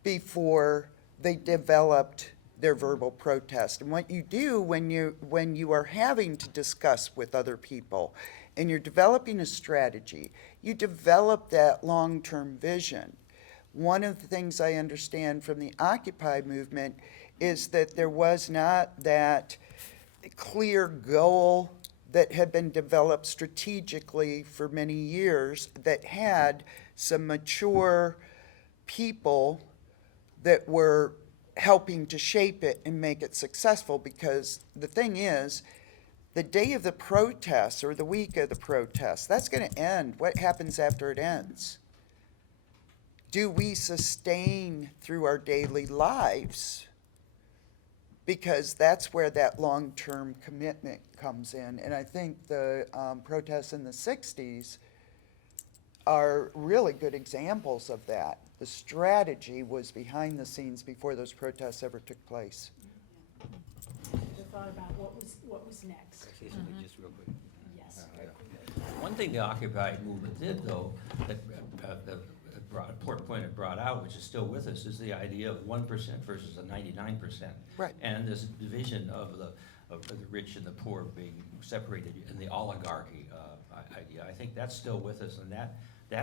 before they developed their verbal protest. And what you do when you are having to discuss with other people and you're developing a strategy, you develop that long-term vision. One of the things I understand from the Occupy movement is that there was not that clear goal that had been developed strategically for many years that had some mature people that were helping to shape it and make it successful. Because the thing is, the day of the protests or the week of the protests, that's going to end. What happens after it ends? Do we sustain through our daily lives? Because that's where that long-term commitment comes in. And I think the protests in the 60s are really good examples of that. The strategy was behind the scenes before those protests ever took place. The thought about what was next. Say something just real quick. Yes. One thing the Occupy movement did, though, that important point it brought out, which is still with us, is the idea of 1% versus a 99%. Right. And this division of of the rich and the poor being separated in the oligarchy idea. I think that's still with us, and that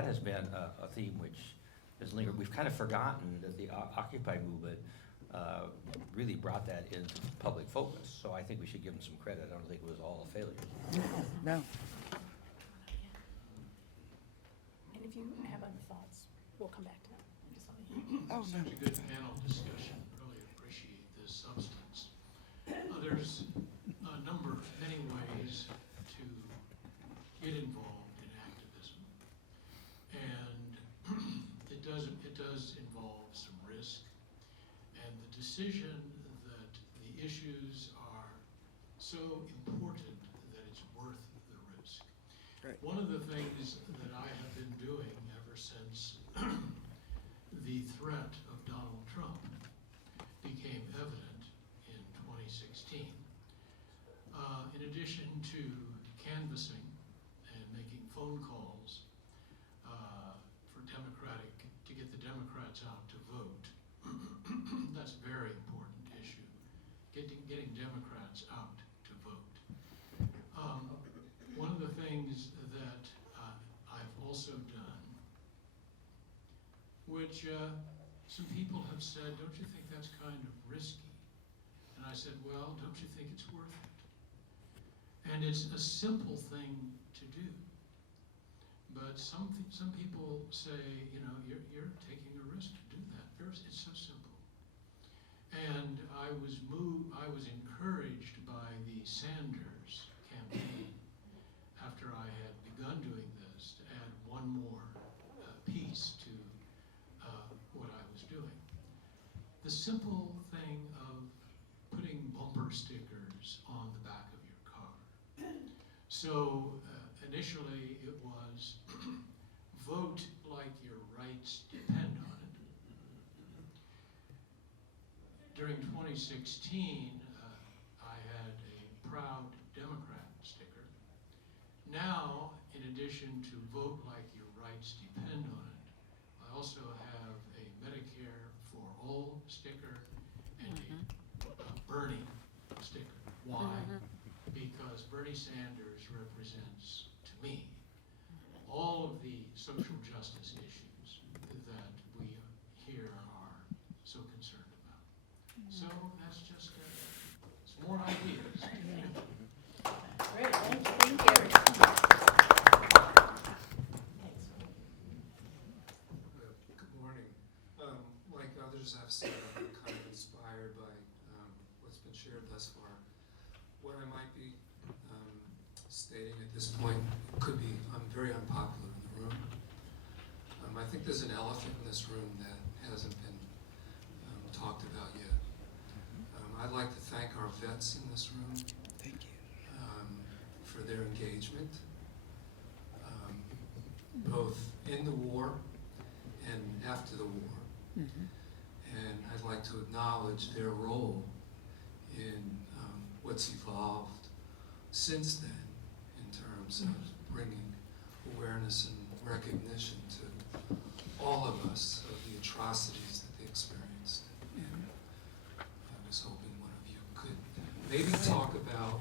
has been a theme which has lingered. We've kind of forgotten that the Occupy movement really brought that into public focus. So I think we should give them some credit. I don't think it was all a failure. No. And if you have other thoughts, we'll come back to that. Oh, no. Such a good panel discussion, really appreciate this substance. There's a number, many ways to get involved in activism. And it does involve some risk. And the decision that the issues are so important that it's worth the risk. Right. One of the things that I have been doing ever since the threat of Donald Trump became evident in 2016, in addition to canvassing and making phone calls to get the Democrats out to vote. That's a very important issue, getting Democrats out to vote. One of the things that I've also done, which some people have said, don't you think that's kind of risky? And I said, well, don't you think it's worth it? And it's a simple thing to do. But some people say, you know, you're taking a risk to do that. It's so simple. And I was encouraged by the Sanders campaign after I had begun doing this to add one more piece to what I was doing. The simple thing of putting bumper stickers on the back of your car. So initially it was vote like your rights depend on it. During 2016, I had a Proud Democrat sticker. Now, in addition to vote like your rights depend on it, I also have a Medicare for All sticker and a Bernie sticker. Why? Because Bernie Sanders represents, to me, all of the social justice issues that we here are so concerned about. So that's just some more ideas. Great, thank you. Thank you. Good morning. Like others have said, I'm kind of inspired by what's been shared thus far. What I might be stating at this point could be very unpopular in the room. I think there's an elephant in this room that hasn't been talked about yet. I'd like to thank our vets in this room. Thank you. For their engagement, both in the war and after the war. And I'd like to acknowledge their role in what's evolved since then in terms of bringing awareness and recognition to all of us of the atrocities that they experienced. And I was hoping one of you could maybe talk about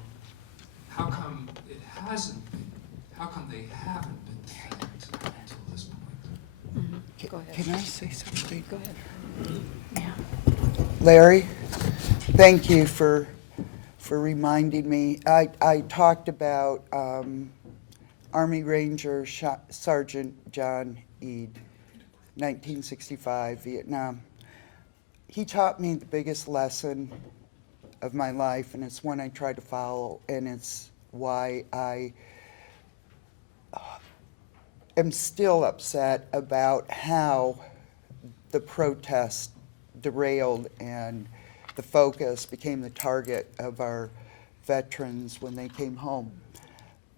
how come it hasn't been, how come they haven't been thanked until this point. Go ahead. Can I say something? Go ahead. Larry, thank you for reminding me. I talked about Army Ranger Sergeant John Eade, 1965, Vietnam. He taught me the biggest lesson of my life, and it's one I try to follow, and it's why I am still upset about how the protest derailed and the focus became the target of our veterans when they came home.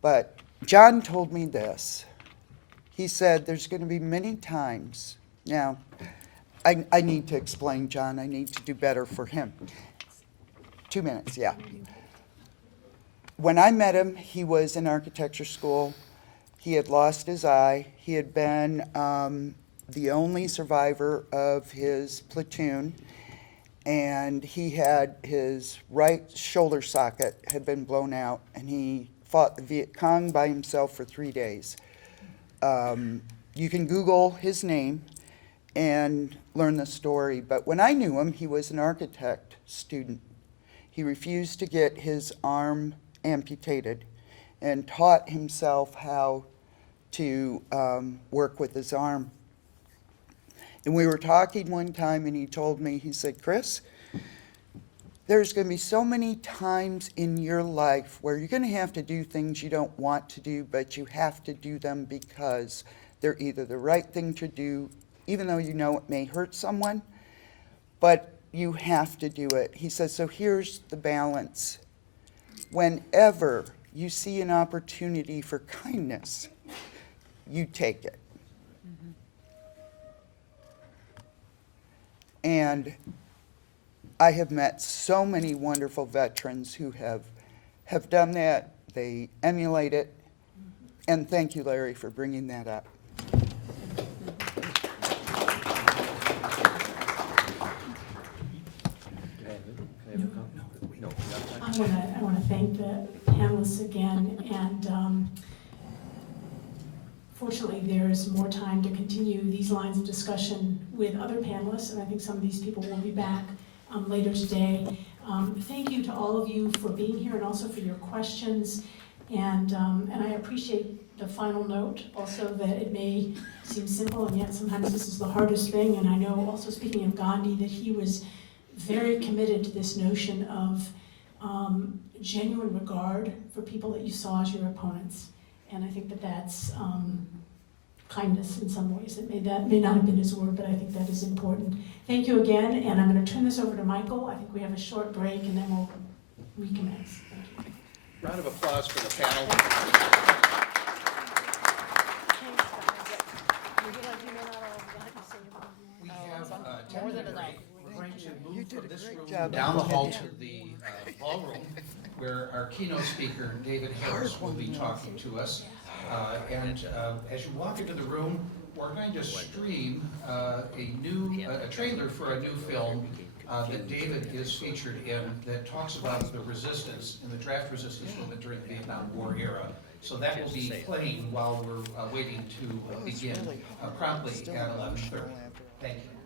But John told me this. He said there's going to be many times. Now, I need to explain, John. I need to do better for him. 2 minutes, yeah. When I met him, he was in architecture school. He had lost his eye. He had been the only survivor of his platoon. and he had his right shoulder socket had been blown out, and he fought the Viet Cong by himself for 3 days. You can Google his name and learn the story, but when I knew him, he was an architect student. He refused to get his arm amputated and taught himself how to work with his arm. And we were talking one time, and he told me, he said, Chris, there's going to be so many times in your life where you're going to have to do things you don't want to do, but you have to do them because they're either the right thing to do, even though you know it may hurt someone, but you have to do it. He says, so here's the balance. Whenever you see an opportunity for kindness, you take it. And I have met so many wonderful veterans who have done that. They emulate it. And thank you, Larry, for bringing that up. I want to thank the panelists again, and fortunately there's more time to continue these lines of discussion with other panelists, and I think some of these people will be back later today. Thank you to all of you for being here and also for your questions, and I appreciate the final note also, that it may seem simple and yet sometimes this is the hardest thing. And I know, also speaking of Gandhi, that he was very committed to this notion of genuine regard for people that you saw as your opponents. And I think that that's kindness in some ways. That may not have been his word, but I think that is important. Thank you again, and I'm going to turn this over to Michael. I think we have a short break, and then we'll recommence. Thank you. Round of applause for the panel. We have a 10-minute break. We're going to move from this room down the hall to the ballroom, where our keynote speaker, David Harris, will be talking to us. And as you walk into the room, we're going to stream a trailer for a new film that David is featured in, that talks about the resistance and the draft resistance movement during the Vietnam War era. So that will be playing while we're waiting to begin promptly at 11:30. Thank you.